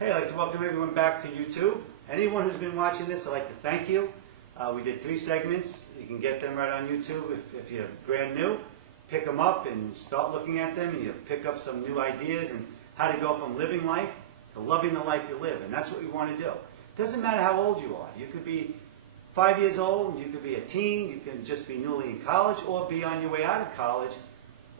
Hey, I'd like to welcome everyone back to YouTube. Anyone who's been watching this, I'd like to thank you. We did 3 segments. You can get them right on YouTube if you're brand new. Pick them up and start looking at them, and you pick up some new ideas and how to go from living life to loving the life you live. And that's what we want to do. It doesn't matter how old you are. You could be 5 years old, you could be a teen, you can just be newly in college, or be on your way out of college,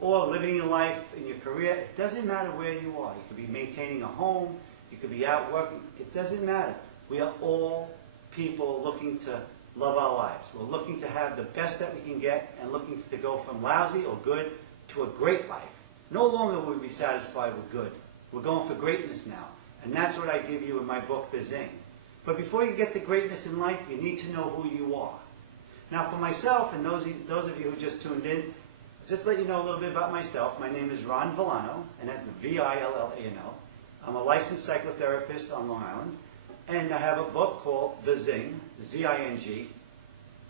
or living your life in your career. It doesn't matter where you are. You could be maintaining a home, you could be out working. It doesn't matter. We are all people looking to love our lives. We're looking to have the best that we can get and looking to go from lousy or good to a great life. No longer will we be satisfied with good. We're going for greatness now. And that's what I give you in my book, The Zing. But before you get to greatness in life, you need to know who you are. Now for myself, and those of you who just tuned in, just to let you know a little bit about myself. My name is Ron Villano, and that's V-I-L-L-A-N-O. I'm a licensed psychotherapist on Long Island, and I have a book called The Zing, Z-I-N-G.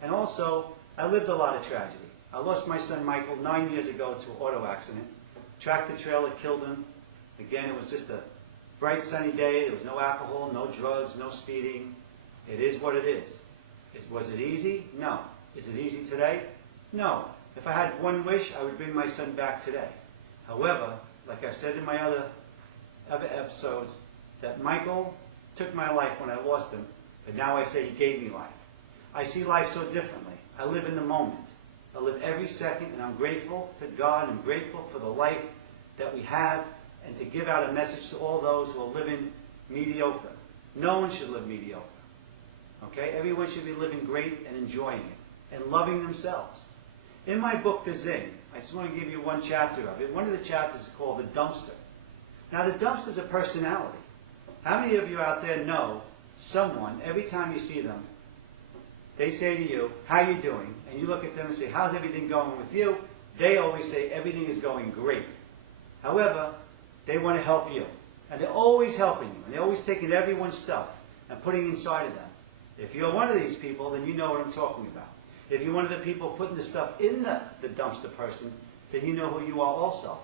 And also, I lived a lot of tragedy. I lost my son Michael 9 years ago to an auto accident. Tractor trailer killed him. Again, it was just a bright sunny day. There was no alcohol, no drugs, no speeding. It is what it is. Was it easy? No. Is it easy today? No. If I had one wish, I would bring my son back today. However, like I've said in my other episodes, that Michael took my life when I lost him, but now I say he gave me life. I see life so differently. I live in the moment. I live every second, and I'm grateful to God and grateful for the life that we have, and to give out a message to all those who are living mediocre. No one should live mediocre. Okay? Everyone should be living great and enjoying it and loving themselves. In my book, The Zing, I just want to give you one chapter of it. One of the chapters is called The Dumpster. Now, the dumpster is a personality. How many of you out there know someone, every time you see them, they say to you, "How you doing?" And you look at them and say, "How's everything going with you?" They always say, "Everything is going great." However, they want to help you. And they're always helping you. And they're always taking everyone's stuff and putting it inside of them. If you're one of these people, then you know what I'm talking about. If you're one of the people putting the stuff in the dumpster person, then you know who you are also.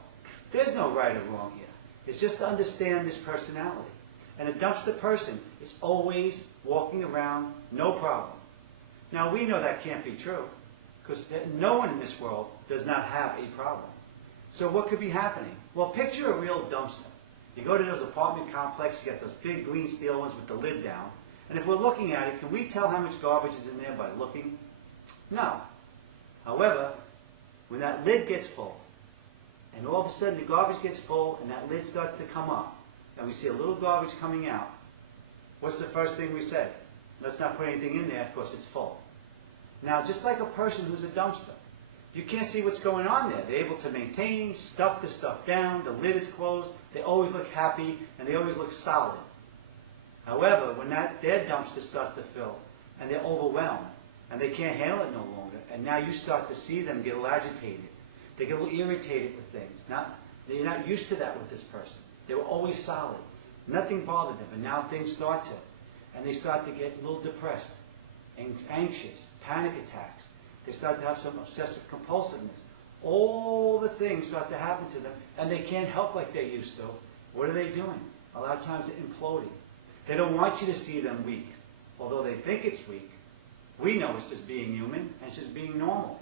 There's no right or wrong here. It's just to understand this personality. And a dumpster person is always walking around, no problem. Now we know that can't be true, because no one in this world does not have a problem. So what could be happening? Well, picture a real dumpster. You go to those apartment complexes, you get those big green steel ones with the lid down. And if we're looking at it, can we tell how much garbage is in there by looking? No. However, when that lid gets full, and all of a sudden the garbage gets full and that lid starts to come up, and we see a little garbage coming out, what's the first thing we say? Let's not put anything in there because it's full. Now, just like a person who's a dumpster, you can't see what's going on there. They're able to maintain, stuff the stuff down, the lid is closed, they always look happy, and they always look solid. However, when their dumpster starts to fill, and they're overwhelmed, and they can't handle it no longer, and now you start to see them get a little agitated. They get a little irritated with things. They're not used to that with this person. They were always solid. Nothing bothered them, and now things start to. And they start to get a little depressed, anxious, panic attacks. They start to have some obsessive compulsiveness. All the things start to happen to them, and they can't help like they used to. What are they doing? A lot of times they're imploding. They don't want you to see them weak, although they think it's weak. We know it's just being human, and it's just being normal.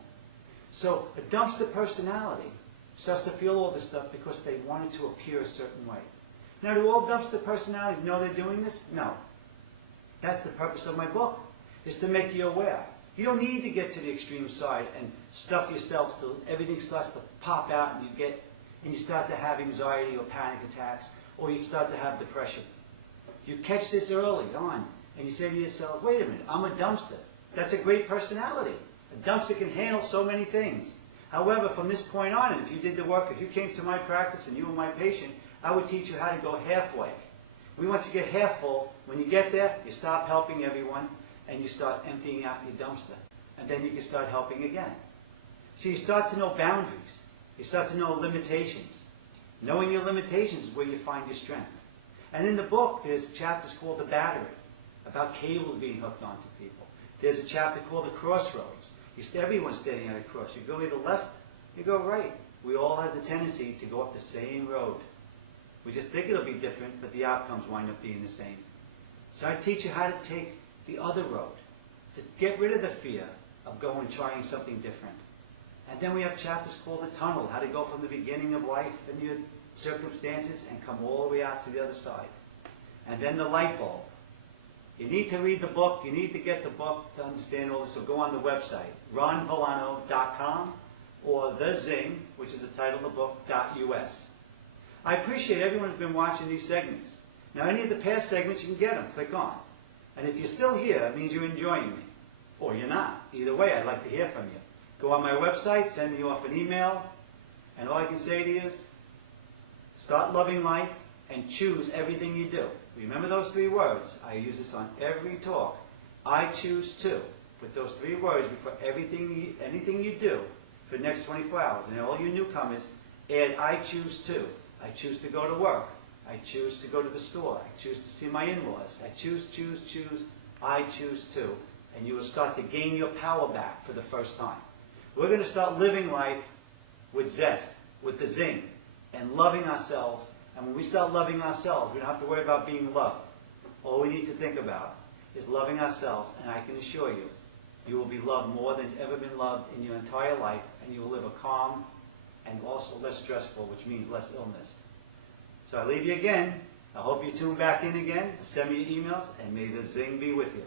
So a dumpster personality starts to feel all this stuff because they want it to appear a certain way. Now, do all dumpster personalities know they're doing this? No. That's the purpose of my book, is to make you aware. You don't need to get to the extreme side and stuff yourself till everything starts to pop out and you start to have anxiety or panic attacks, or you start to have depression. You catch this early on, and you say to yourself, wait a minute, I'm a dumpster. That's a great personality. A dumpster can handle so many things. However, from this point on, and if you did the work, if you came to my practice and you were my patient, I would teach you how to go halfway. We want you to get half full. When you get there, you stop helping everyone, and you start emptying out your dumpster. And then you can start helping again. So you start to know boundaries. You start to know limitations. Knowing your limitations is where you find your strength. And in the book, there's chapters called The Battery, about cables being hooked onto people. There's a chapter called The Crossroads. Everyone's standing at a cross. You go either left, you go right. We all have the tendency to go up the same road. We just think it'll be different, but the outcomes wind up being the same. So I teach you how to take the other road, to get rid of the fear of going trying something different. And then we have chapters called the tunnel, how to go from the beginning of life and your circumstances and come all the way out to the other side. And then the light bulb. You need to read the book, you need to get the book to understand all this, so go on the website, ronvillano.com or The Zing, which is the title of the book, .us. I appreciate everyone who's been watching these segments. Now, any of the past segments, you can get them. Click on. And if you're still here, it means you're enjoying me. Or you're not. Either way, I'd like to hear from you. Go on my website, send me off an email, and all I can say to you is, start loving life and choose everything you do. Remember those 3 words. I use this on every talk. I choose to. Put those 3 words before anything you do for the next 24 hours. And all you newcomers, add I choose to. I choose to go to work. I choose to go to the store. I choose to see my in-laws. I choose. I choose to. And you will start to gain your power back for the first time. We're going to start living life with zest, with the zing, and loving ourselves. And when we start loving ourselves, we don't have to worry about being loved. All we need to think about is loving ourselves, and I can assure you, you will be loved more than you've ever been loved in your entire life, and you will live a calm and also less stressful, which means less illness. So I leave you again. I hope you tune back in again. Send me your emails, and may the zing be with you.